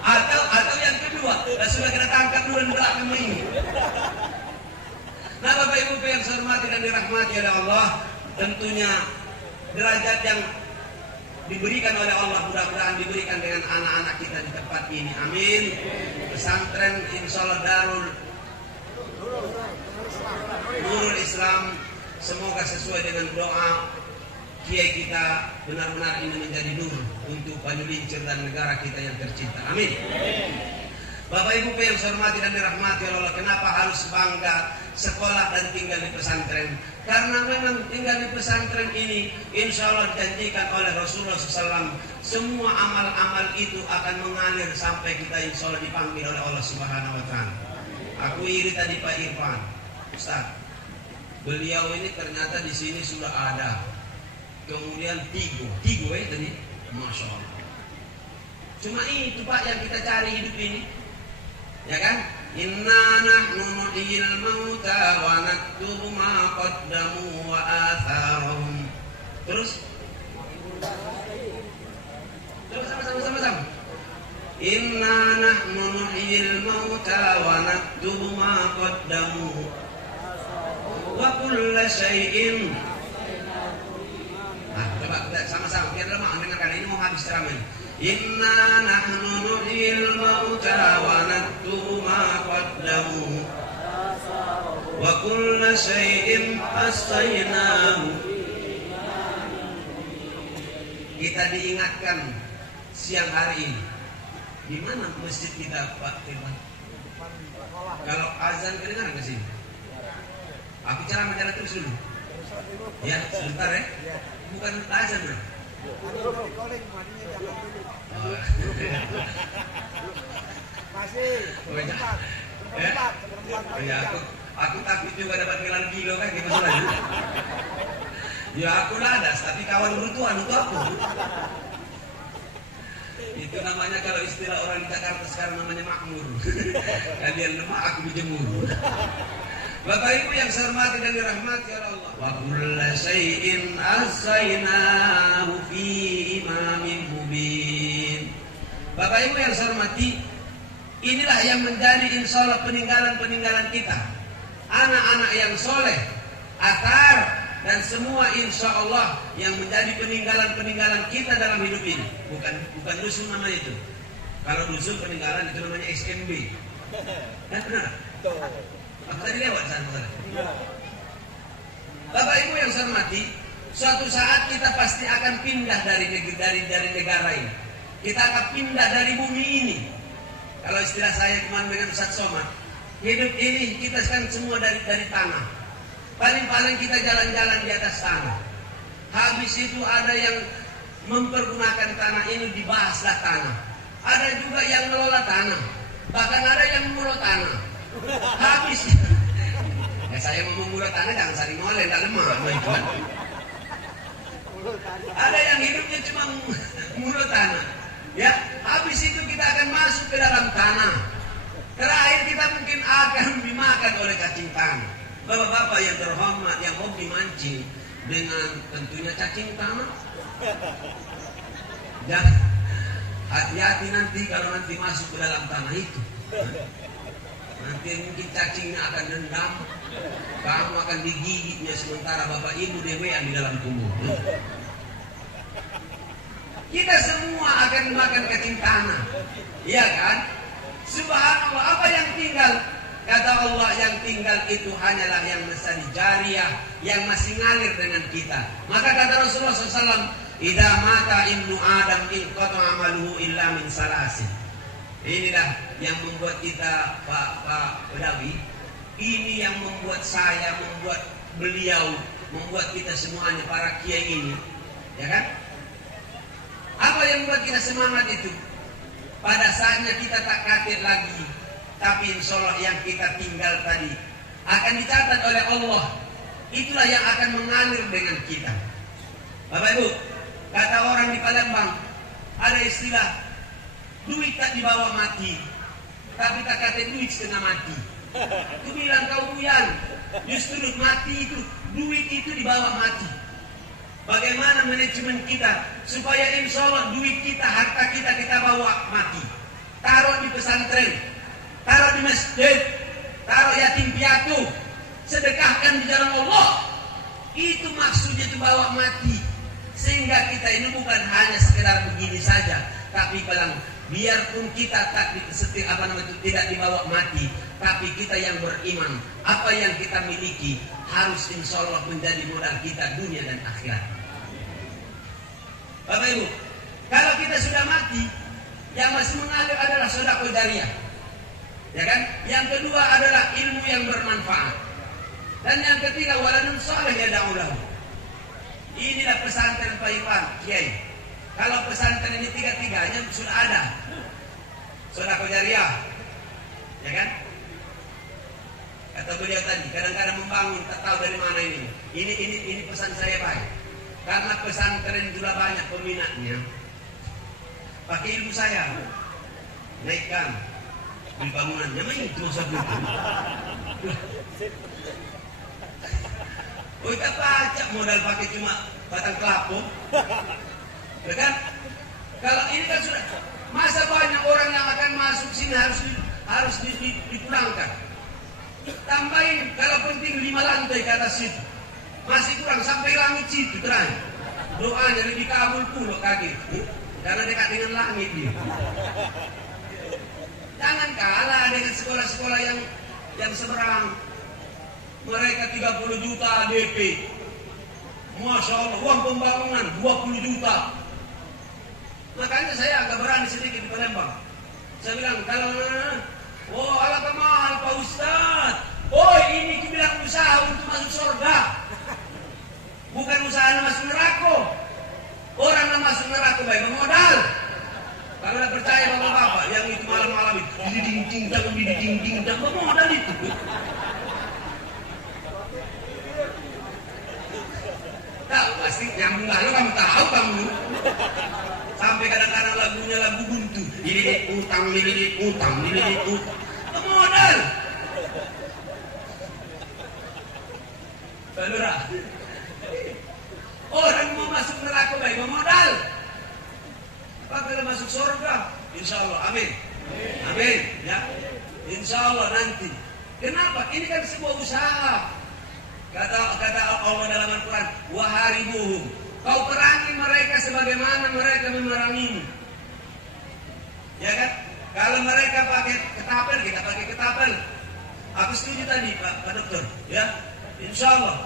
Atau yang kedua, sudah kita tangkap dulu di belakang ini. Nah Bapak Ibu yang saya hormati dan dirahmati oleh Allah, tentunya derajat yang diberikan oleh Allah mudah-mudahan diberikan dengan anak-anak kita di tempat ini. Amin. Pesantren insya Allah Darul Nurul Islam. Semoga sesuai dengan doa kiai kita, benar-benar ini menjadi nur untuk Banyulincir dan negara kita yang tercinta. Amin. Bapak Ibu yang saya hormati dan dirahmati Allah, kenapa harus bangga sekolah dan tinggal di pesantren? Karena memang tinggal di pesantren ini insya Allah dijanjikan oleh Rasulullah SAW, semua amal-amal itu akan mengalir sampai kita insya Allah dipanggil oleh Allah Subhanahu Wa Taala. Aku iri tadi Pak Irfan, Ustaz. Beliau ini ternyata di sini sudah ada. Kemudian tigo tadi, masya Allah. Cuma itu Pak yang kita cari hidup ini. Ya kan? Inna nahnu nuhyil mauta wa naktubu ma qaddamu wa atharahum. Terus sama. Inna nahnu nuhyil mauta wa naktubu ma qaddamu wa kulla syai'in. Nah, coba kita sama-sama biar lemah dengarkan, ini mau habis ceramah. Inna nahnu nuhyil mauta wa naktubu ma qaddamu wa kulla syai'in ahsaynahu. Kita diingatkan siang hari ini. Di mana masjid kita Pak Firman? Kalau azan kedengaran ke sini? Aku ceramah jalan terus dulu. Ya, sebentar ya. Bukan azan bro. Masih. Aku takut juga dapat 9 kilo kan gitu lagi. Ya aku ladas, tapi kawan bertuan untuk aku. Itu namanya kalau istilah orang di Jakarta sekarang namanya makmur. Kalian lemah, aku dijemur. Bapak Ibu yang saya hormati dan dirahmati oleh Allah. Wa kulla syai'in ahsaynahu fi imamin mubin. Bapak Ibu yang saya hormati, inilah yang menjadi insyaallah peninggalan-peninggalan kita. Anak-anak yang soleh, atar, dan semua insyaallah yang menjadi peninggalan-peninggalan kita dalam hidup ini. Bukan dusun namanya itu. Kalau dusun peninggalan itu namanya SMB. Kan benar? Aku tadi lewat sana. Bapak Ibu yang saya hormati, suatu saat kita pasti akan pindah dari negara ini. Kita akan pindah dari bumi ini. Kalau istilah saya kemarin dengan Ustaz Somad, hidup ini kita kan semua dari tanah. Paling-paling kita jalan-jalan di atas tanah. Habis itu ada yang mempergunakan tanah ini, dibahaslah tanah. Ada juga yang mengelola tanah. Bahkan ada yang mengelola tanah. Habis. Ya saya mau mengelola tanah jangan saling ngoleh, tak lemah. Ada yang hidupnya cuma mengelola tanah. Ya, habis itu kita akan masuk ke dalam tanah. Terakhir kita mungkin akan dimakan oleh cacing tanah. Bapak-bapak yang terhormat yang hobi mancing dengan tentunya cacing tanah. Jangan hati-hati nanti kalau nanti masuk ke dalam tanah itu. Nanti mungkin cacingnya akan dendam, kamu akan digigitnya sementara bapak ibu dewean di dalam tubuh. Kita semua akan makan cacing tanah, iya kan? Subhanallah, apa yang tinggal? Kata Allah, yang tinggal itu hanyalah yang masih jariyah, yang masih ngalir dengan kita. Maka kata Rasulullah SAW, "Idza mata ibnu Adam inqata amaluhu illa min salasin." Inilah yang membuat kita Pak Bedawi, ini yang membuat saya, membuat beliau, membuat kita semuanya para kiai ini, ya kan? Apa yang membuat kita semangat itu? Pada saatnya kita tak kaget lagi, tapi insya Allah yang kita tinggal tadi akan dicatat oleh Allah. Itulah yang akan mengalir dengan kita. Bapak Ibu, kata orang di Palembang, ada istilah, duit tak dibawa mati, tapi tak kata duit setengah mati. Aku bilang kau buyan, justru mati itu, duit itu dibawa mati. Bagaimana manajemen kita supaya insya Allah duit kita, harta kita bawa mati. Taruh di pesantren, taruh di masjid, taruh yatim piatu, sedekahkan di jalan Allah. Itu maksudnya itu bawa mati. Sehingga kita ini bukan hanya sekedar begini saja, tapi biarpun kita tidak dibawa mati, tapi kita yang beriman, apa yang kita miliki harus insya Allah menjadi modal kita dunia dan akhirat. Bapak Ibu, kalau kita sudah mati, yang masih mengalir adalah sedekah jariyah, ya kan? Yang kedua adalah ilmu yang bermanfaat, dan yang ketiga waladun saleh yad'u lahu. Inilah pesantren Pak Iwan, Kiai. Kalau pesantren ini tiga-tiganya sudah ada sedekah jariyah, ya kan? Kata beliau tadi, kadang-kadang membangun tak tahu dari mana ini. Ini pesan saya baik. Karena pesantren sudah banyak peminatnya. Pakai ilmu saya, naikkan di bangunannya, itu masa itu. Oh, kita baca modal pakai cuma batang kelapa, ya kan? Kalau ini kan sudah masa banyak orang yang akan masuk sini harus dipulangkan. Tambahin kalau penting 5 lantai ke atas situ, masih kurang sampai langit situ terakhir. Doanya lebih kabul pula kaki, karena dekat dengan langit dia. Jangan kalah dengan sekolah-sekolah yang seberang. Mereka 30 juta DP. Masya Allah, uang pembangunan 20 juta. Makanya saya agak berani sedikit di Palembang. Saya bilang, kalau alangkah mahal Pak Ustaz. Oh, ini dibilang usaha untuk masuk surga, bukan usaha masuk neraka. Orang yang masuk neraka baik modal. Kalau tidak percaya bapak-bapak yang itu malam-malam itu diding-ding modal itu. Tahu pasti nyambung lalu kamu tahu kamu. Sampai kadang-kadang lagunya lagu buntu. Ini utang. Modal. Balura. Orang mau masuk neraka baik modal. Apa kalau masuk surga? Insya Allah, amin. Amin. Ya, insya Allah nanti. Kenapa? Ini kan sebuah usaha. Kata Allah dalam Al-Quran, waharibuhum, kau perangi mereka sebagaimana mereka memerangimu. Ya kan? Kalau mereka pakai ketapel, kita pakai ketapel. Aku setuju tadi Pak Dokter. Ya, insya Allah.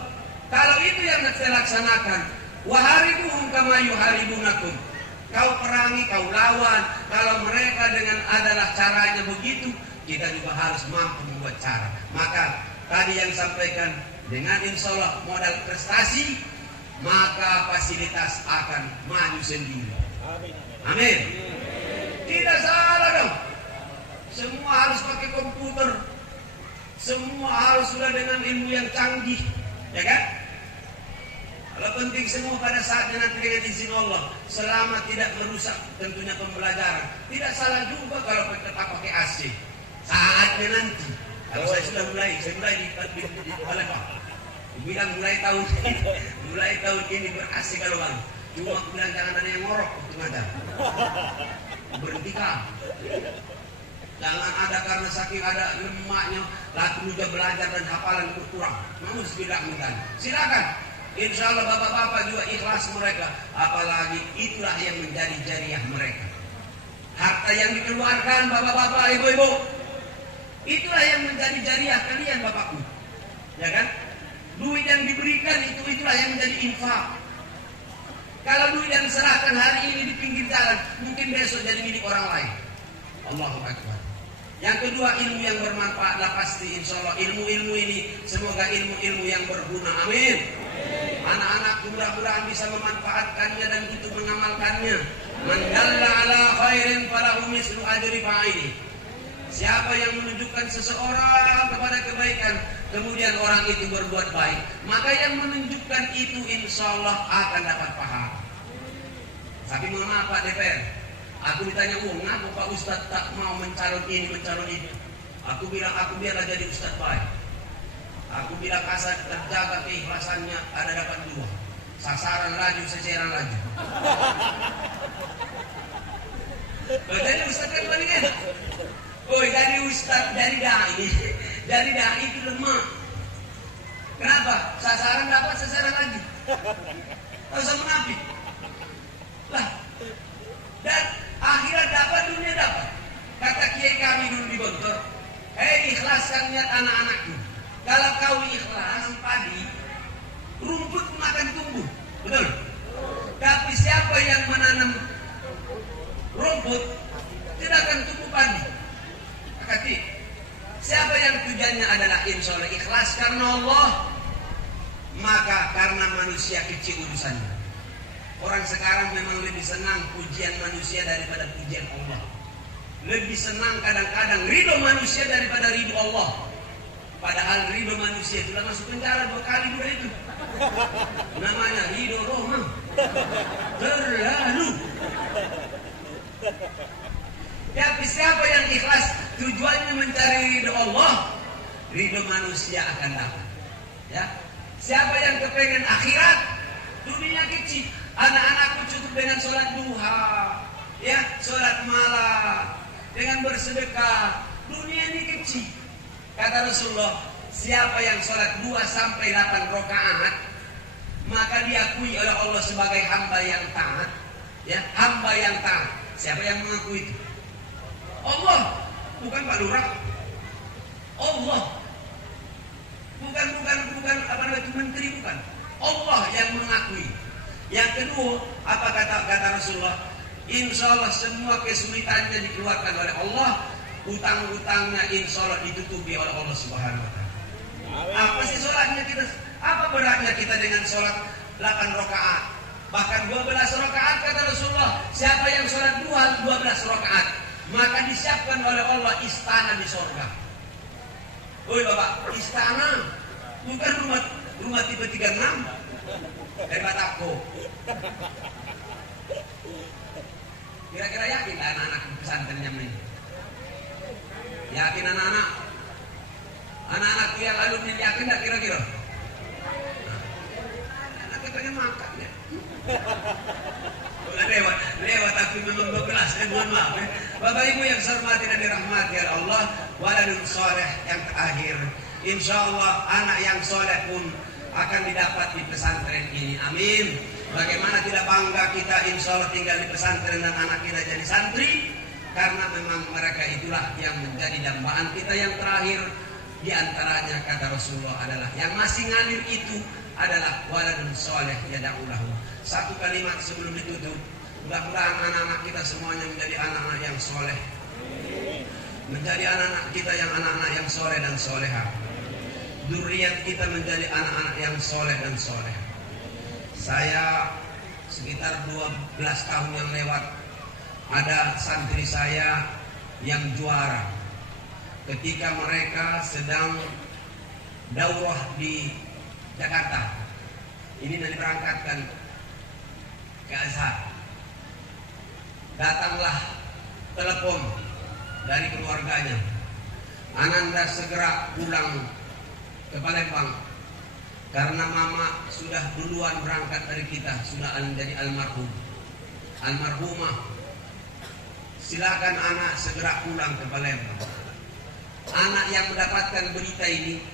Kalau itu yang saya laksanakan, waharibuhum kama yuharibunakum. Kau perangi, kau lawan. Kalau mereka dengan adalah caranya begitu, kita juga harus mampu membuat cara. Maka tadi yang sampaikan, dengan insya Allah modal prestasi, maka fasilitas akan maju sendiri. Amin. Tidak salah dong. Semua harus pakai komputer. Semua harus sudah dengan ilmu yang canggih, ya kan? Kalau penting semua pada saatnya nanti dengan izin Allah, selama tidak merusak tentunya pembelajaran. Tidak salah juga kalau tetap pakai AC. Saatnya nanti. Kalau saya mulai di Palembang. Bilang mulai tahun ini berhasil kalau bang. Cuma bilang jangan ada yang ngorok untuk ngajar. Berhentikan. Jangan ada karena saking ada lemaknya, lalu juga belajar dan hafalan berkurang. Namun bilang silakan. Insya Allah bapak-bapak juga ikhlas mereka. Apalagi itulah yang menjadi jariyah mereka. Harta yang dikeluarkan bapak-bapak, ibu-ibu, itulah yang menjadi jariyah kalian bapakku. Ya kan? Duit yang diberikan itulah yang menjadi infak. Kalau duit yang diserahkan hari ini di pinggir jalan, mungkin besok jadi milik orang lain. Allahu Akbar. Yang kedua, ilmu yang bermanfaat lah pasti insya Allah. Ilmu-ilmu ini semoga ilmu-ilmu yang berguna. Amin. Anak-anak mudah-mudahan bisa memanfaatkannya dan itu mengamalkannya. Man dalla ala khairin falahu mislu ajri fa'ili. Siapa yang menunjukkan seseorang kepada kebaikan, kemudian orang itu berbuat baik, maka yang menunjukkan itu insya Allah akan dapat pahala. Tapi mohon maaf Pak DPR, aku ditanya, ngapa Pak Ustadz tak mau mencalon ini, mencalon itu? Aku bilang, aku biarlah jadi Ustadz baik. Aku bilang asal terjaga keikhlasannya ada dapat 2. Sasaran laju, sasaran laju. Jadi Ustadz kan paling enak. Oh, jadi Ustadz, dari dai itu lemah. Kenapa? Sasaran dapat, sasaran lagi. Tak usah menafik. anak-anakku, kalau kau ikhlas padi, rumput pun akan tumbuh, betul? Tapi siapa yang menanam rumput tidak akan tumbuh padi. Akati, siapa yang tujuannya adalah insya Allah ikhlas karena Allah, maka karena manusia kecil urusannya. Orang sekarang memang lebih senang pujian manusia daripada pujian Allah. Lebih senang kadang-kadang ridho manusia daripada ridho Allah. Padahal ridho manusia sudah masuk penjara 2 kali juga itu. Namanya ridho Roma. Terlalu. Tapi siapa yang ikhlas tujuannya mencari ridho Allah, ridho manusia akan dapat. Ya. Siapa yang kepengen akhirat, dunia kecil. Anak-anakku cukup dengan sholat duha, ya, sholat malam, dengan bersedekah. Dunia ini kecil. Kata Rasulullah, siapa yang sholat 2 sampai 8 rakaat, maka diakui oleh Allah sebagai hamba yang taat, ya, hamba yang taat. Siapa yang mengakui itu? Allah, bukan Pak Lurah. Allah, bukan apa namanya itu menteri, bukan. Allah yang mengakui. Yang kedua, apa kata Rasulullah? Insya Allah semua kesulitannya dikeluarkan oleh Allah, utang-utangnya insya Allah ditutupi oleh Allah Subhanahu Wa Taala. Apa sih sholatnya kita? Apa beratnya kita dengan sholat 8 rakaat? Bahkan 12 rakaat kata Rasulullah. Siapa yang sholat 12 rakaat, maka disiapkan oleh Allah istana di surga. Woi Bapak, istana bukan rumah tipe 36 dari Batako. Kira-kira yakin tak anak-anak pesantrennya ini? Yakin anak-anak? Anak-anakku yang alumni yakin tak kira-kira? Anaknya pengen makan ya. Lewat tapi memang 12, mohon maaf ya. Bapak Ibu yang saya hormati dan dirahmati oleh Allah, waladun soleh yang terakhir. Insya Allah anak yang soleh pun akan didapat di pesantren ini. Amin. Bagaimana tidak bangga kita insya Allah tinggal di pesantren dan anak kita jadi santri, karena memang mereka itulah yang menjadi dambaan kita yang terakhir. Di antaranya kata Rasulullah adalah yang masih ngalir itu adalah waladun soleh yada'ulahu. Satu kalimat sebelum ditutup, mudah-mudahan anak-anak kita semuanya menjadi anak-anak yang soleh, menjadi anak-anak kita yang anak-anak yang soleh dan soleha. Dzurriyyat kita menjadi anak-anak yang soleh dan soleh. Saya sekitar 12 tahun yang lewat ada santri saya yang juara ketika mereka sedang daurah di Jakarta. Ini nanti berangkatkan ke Azhar. Datanglah telepon dari keluarganya, Ananda segera pulang ke Palembang karena mama sudah duluan berangkat dari kita, sudah menjadi almarhumah. Silakan anak segera pulang ke Palembang. Anak yang mendapatkan berita ini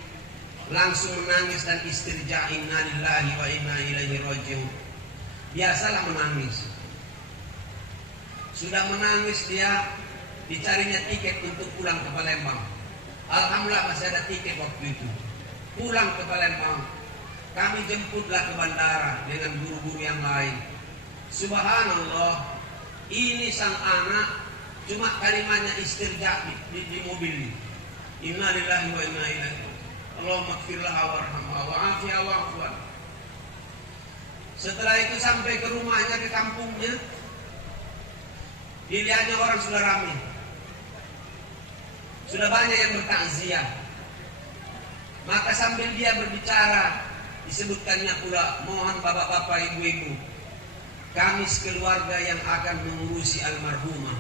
langsung menangis dan istirja, inna lillahi wa inna ilaihi raji'un. Biasalah menangis. Sudah menangis dia, dicarinya tiket untuk pulang ke Palembang. Alhamdulillah masih ada tiket waktu itu. Pulang ke Palembang, kami jemputlah ke bandara dengan guru-guru yang lain. Subhanallah, ini sang anak cuma kalimatnya istirja di mobil. Inna lillahi wa inna ilaihi. Allahumma ighfirlaha warhamha wa'afiha wa'fuan. Setelah itu sampai ke rumahnya, ke kampungnya, dilihatnya orang sudah ramai, sudah banyak yang bertakziah. Maka sambil dia berbicara, disebutkannya pula, mohon bapak-bapak, ibu-ibu, kami sekeluarga yang akan mengurusi almarhumah,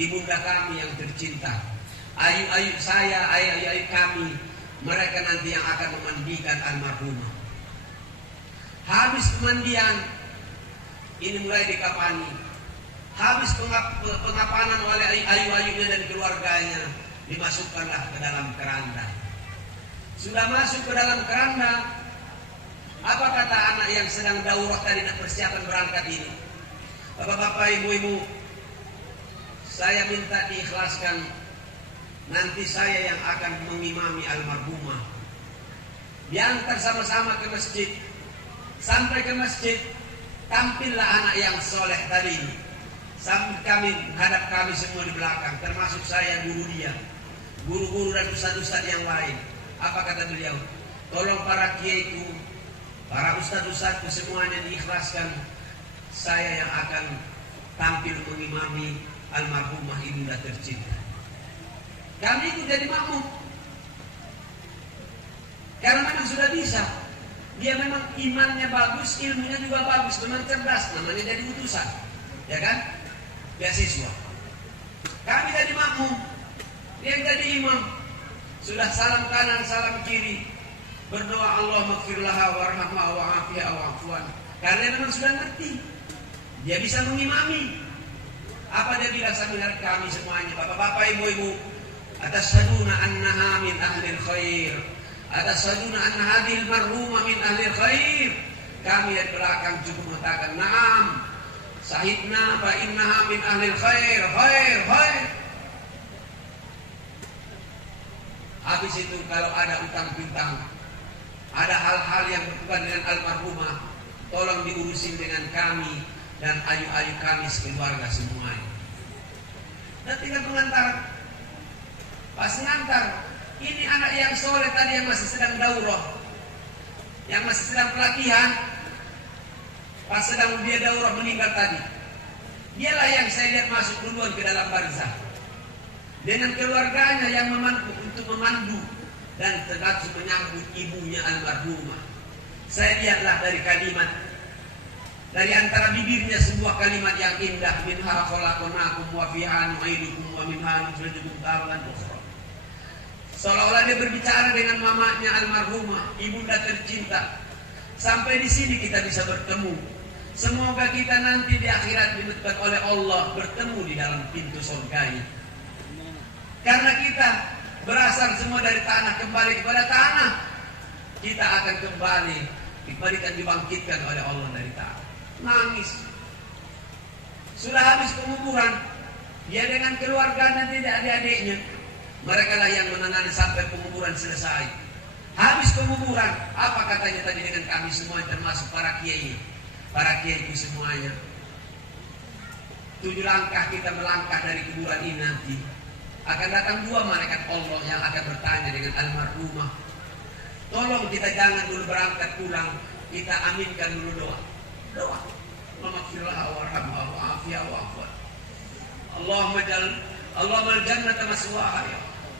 ibunda kami yang tercinta, ayu-ayu saya, ayu-ayu kami, mereka nanti yang akan memandikan almarhumah. Habis pemandian, ini mulai dikapani. Habis pengapanan oleh ayu-ayunya dan keluarganya, dimasukkanlah ke dalam keranda. Sudah masuk ke dalam keranda, apa kata anak yang sedang daurah tadi nak persiapan berangkat ini? Bapak-bapak, ibu-ibu, saya minta diikhlaskan nanti saya yang akan mengimami almarhumah. Diantar sama-sama ke masjid. Sampai ke masjid, tampillah anak yang soleh tadi ini. Sambil kami, hadap kami semua di belakang, termasuk saya, guru dia, guru-guru dan ustadz-ustadz yang lain. Apa kata beliau? Tolong para kiaiku, para ustadz-ustadzku semuanya diikhlaskan. Saya yang akan tampil mengimami almarhumah ibunda tercinta. Kami itu jadi makmum. Karena memang sudah bisa. Dia memang imannya bagus, ilmunya juga bagus, memang cerdas, namanya jadi utusan. Ya kan? Beasiswa. Kami jadi makmum, dia jadi imam. Sudah salam kanan, salam kiri, berdoa Allah maghfirlaha warhamha wa'afiha wa'afuan. Karena memang sudah ngerti, dia bisa mengimami. Apa dia bilang sambil kami semuanya, bapak-bapak, ibu-ibu, atasyhaduna annaha min ahlil khair, atasyhaduna anna hadhil marhumah min ahlil khair. Kami dari belakang cukup mengatakan na'am, sahidna fa innaha min ahlil khair, khair. Habis itu kalau ada utang piutang, ada hal-hal yang berhubungan dengan almarhumah, tolong diurusin dengan kami dan ayu-ayu kami sekeluarga semuanya. Dan tinggal pengantar. Pas ngantar, ini anak yang soleh tadi yang masih sedang daurah, yang masih sedang pelatihan. Pas sedang dia daurah meninggal tadi, dialah yang saya lihat masuk duluan ke dalam barzah dengan keluarganya yang memandu dan terlalu menyambut ibunya almarhumah. Saya lihatlah dari kalimat, dari antara bibirnya sebuah kalimat yang indah, minha khalaqnakum wa fiha nu'idukum wa minha nukhrijukum taratan ukhra. Seolah-olah dia berbicara dengan mamanya almarhumah, ibunda tercinta. Sampai di sini kita bisa bertemu. Semoga kita nanti di akhirat dibutuhkan oleh Allah bertemu di dalam pintu surganya. Karena kita berasal semua dari tanah, kembali kepada tanah. Kita akan kembali diberikan, dibangkitkan oleh Allah dari tanah. Nangis. Sudah habis penguburan, dia dengan keluarganya tidak adik-adiknya. Mereka lah yang menangani sampai penguburan selesai. Habis penguburan, apa katanya tadi dengan kami semua termasuk para kiai, para kiaiku semuanya. 7 langkah kita melangkah dari kuburan ini nanti. Akan datang 2 malaikat Allah yang akan bertanya dengan almarhumah. Tolong kita jangan dulu berangkat pulang, kita aminkan dulu doa. Doa. Maghfirlaha warhamha wa'afiha wa'afuan. Allahumma jannata maswaha.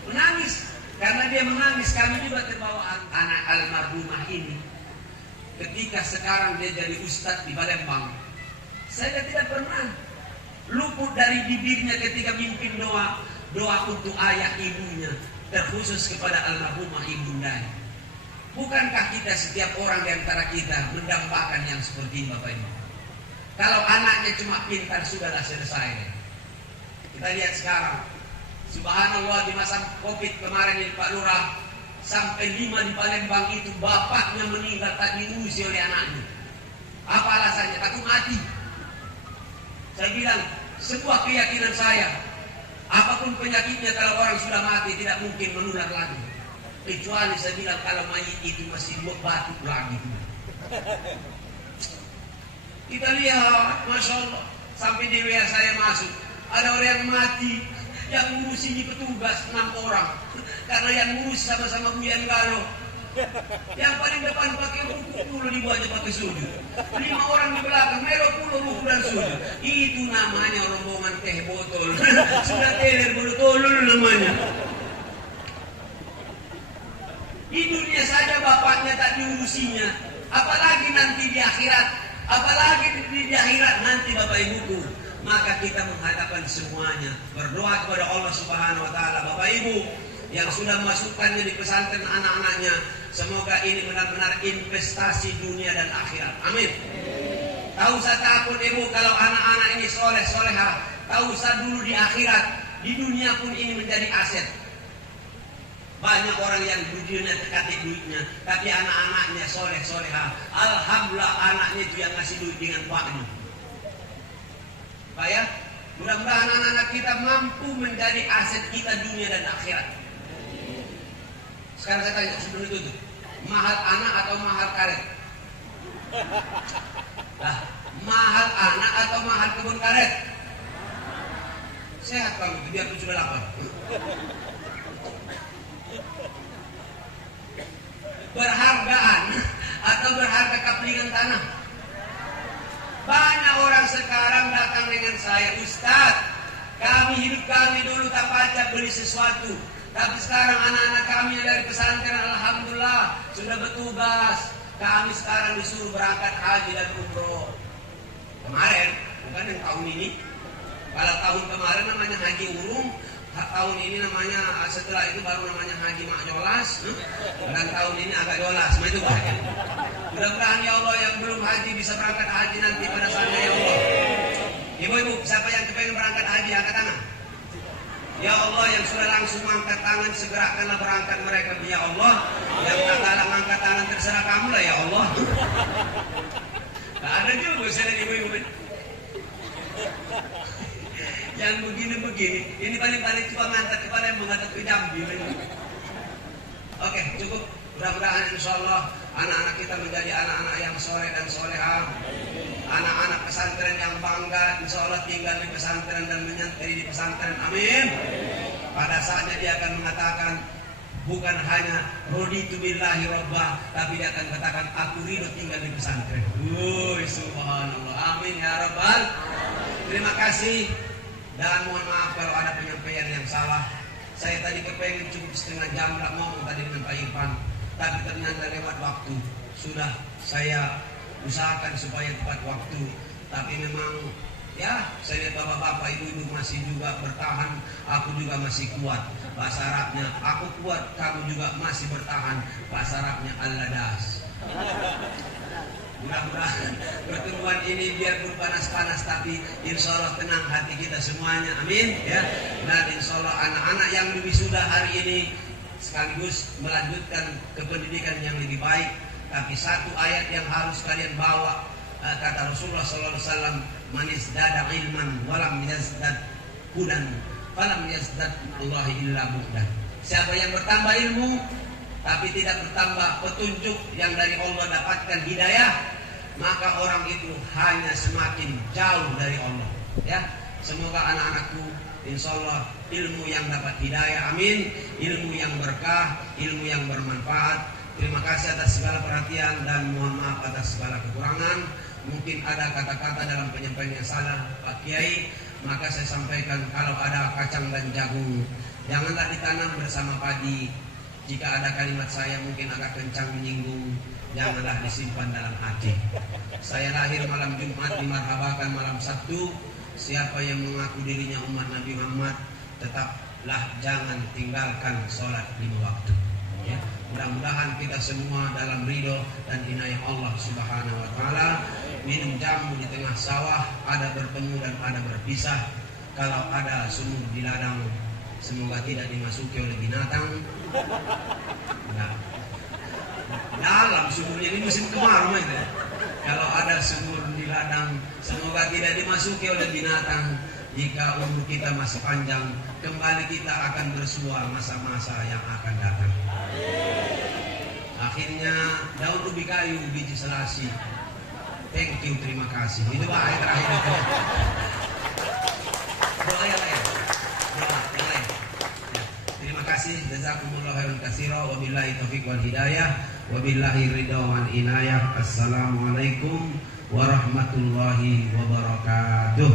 Menangis. Karena dia menangis, kami juga terbawa anak almarhumah ini. Ketika sekarang dia jadi ustadz di Palembang, saya tidak pernah luput dari bibirnya ketika mimpin doa untuk ayah ibunya, terkhusus kepada almarhumah ibundanya. Bukankah kita setiap orang di antara kita mendambakan yang seperti ini, Bapak Ibu? Kalau anaknya cuma pintar, sudahlah selesai. Kita lihat sekarang, subhanallah, di masa Covid kemarin ini Pak Lurah, sampai 5 di Palembang itu bapaknya meninggal tak diurusi oleh anaknya. Apa alasannya? Takut mati. Saya bilang, sebuah keyakinan saya, apapun penyakitnya kalau orang sudah mati tidak mungkin menular lagi. Kecuali saya bilang kalau mayit itu masih batuk lagi. Kita lihat, Masya Allah, sampai di WA saya masuk, ada orang yang mati, yang ngurusi di petugas 6 orang. Karena yang ngurus sama-sama Buyan Galo. Yang paling depan pakai ruku puluh, dibuatnya pakai sujud. 5 orang di belakang melo puluh ruku dan sujud. Itu namanya rombongan teh botol. Sudah teler botol namanya. Di dunia saja bapaknya tak diurusinya, apalagi nanti di akhirat. Apalagi di akhirat nanti Bapak Ibuku. Maka kita menghadapkan semuanya, berdoa kepada Allah Subhanahu wa taala. Bapak Ibu yang sudah memasukkannya di pesantren anak-anaknya, semoga ini benar-benar investasi dunia dan akhirat. Amin. Tak usah takut Ibu kalau anak-anak ini soleh-solehah. Tak usah dulu di akhirat, di dunia pun ini menjadi aset. Banyak orang yang dunia terkatik duitnya, tapi anak-anaknya soleh-solehah. Alhamdulillah anaknya itu yang ngasih duit dengan paknya. Pak ya, Mudah-mudahan anak-anak kita mampu menjadi aset kita dunia dan akhirat. Sekarang saya tanya sebelum itu tuh, mahal anak atau mahal karet? Nah, mahal anak atau mahal kebun karet? Sehat kamu itu, biar sudah lapar. Berhargaan atau berharga kaplingan tanah? Banyak orang sekarang datang dengan saya, Ustadz, hidup kami dulu tak pajak beli sesuatu, tapi sekarang anak-anak kami yang dari pesantren alhamdulillah sudah bertugas. Kami sekarang disuruh berangkat haji dan umroh. Kemarin, bukan yang tahun ini. Kalau tahun kemarin namanya haji urung, tahun ini namanya, setelah itu baru namanya haji makjolas, dan tahun ini agak jolas. Itu bahagia. Mudah-mudahan ya Allah yang belum haji bisa berangkat haji nanti pada saatnya ya Allah. Ibu-ibu, siapa yang kepengen berangkat haji angkat tangan. Ya Allah yang sudah langsung angkat tangan, segerakanlah berangkat mereka ya Allah. Yang tak kalah angkat tangan terserah kamu lah ya Allah. Nah, ada juga saya ibu-ibu yang begini-begini. Ini paling-paling cuma ngantar kepala yang menghadap ke Jambi. Oke, cukup. Mudah-mudahan insya Allah anak-anak kita menjadi anak-anak yang soleh dan solehah. Anak-anak pesantren yang bangga insya Allah tinggal di pesantren dan menyantri di pesantren. Amin. Pada saatnya dia akan mengatakan bukan hanya raditu billahi rabbah, tapi dia akan katakan aku ridho tinggal di pesantren. Subhanallah. Amin ya rabbal. Terima kasih dan mohon maaf kalau ada penyampaian yang salah. Saya tadi kepengen cukup setengah jam lah ngomong tadi dengan Pak Irfan, tapi ternyata lewat waktu. Sudah saya usahakan supaya tepat waktu, tapi memang ya saya lihat bapak-bapak ibu-ibu masih juga bertahan, aku juga masih kuat. Bahasa Arabnya aku kuat, kamu juga masih bertahan. Bahasa Arabnya Allah-das. Mudah-mudahan pertemuan ini biarpun panas-panas tapi insya Allah tenang hati kita semuanya. Amin ya. Dan insya Allah anak-anak yang wisuda hari ini sekaligus melanjutkan ke pendidikan yang lebih baik. Tapi satu ayat yang harus kalian bawa, kata Rasulullah SAW, manis dada ilman walam yazdad hudan falam yazdad Allah illa bu'dan. Siapa yang bertambah ilmu tapi tidak bertambah petunjuk yang dari Allah dapatkan hidayah, maka orang itu hanya semakin jauh dari Allah. Ya, semoga anak-anakku insya Allah ilmu yang dapat hidayah, amin. Ilmu yang berkah, ilmu yang bermanfaat. Terima kasih atas segala perhatian dan mohon maaf atas segala kekurangan. Mungkin ada kata-kata dalam penyampaian yang salah Pak Kiai, maka saya sampaikan kalau ada kacang dan jagung janganlah ditanam bersama padi. Jika ada kalimat saya mungkin agak kencang menyinggung, janganlah disimpan dalam hati. Saya lahir malam Jumat, dimarhabakan malam Sabtu. Siapa yang mengaku dirinya umat Nabi Muhammad, tetaplah jangan tinggalkan sholat 5 waktu. Ya. Mudah-mudahan kita semua dalam ridho dan inayah Allah Subhanahu wa Ta'ala. Minum jamu di tengah sawah, ada bertemu dan ada berpisah. Kalau ada sumur di ladang, semoga tidak dimasuki oleh binatang. Nah, dalam sumurnya ini musim kemarau itu. Kalau ada sumur di ladang, semoga tidak dimasuki oleh binatang. Jika umur kita masih panjang, kembali kita akan bersua masa-masa yang akan datang. Akhirnya daun ubi kayu, biji selasi. Thank you, terima kasih. Itu Pak ayat terakhir itu. Doa yang lain. Doa yang lain. Ya. Terima kasih. Jazakumullah khairan katsira. Wabillahi taufiq wal hidayah. Wabillahi ridha wal inayah. Assalamualaikum warahmatullahi wabarakatuh.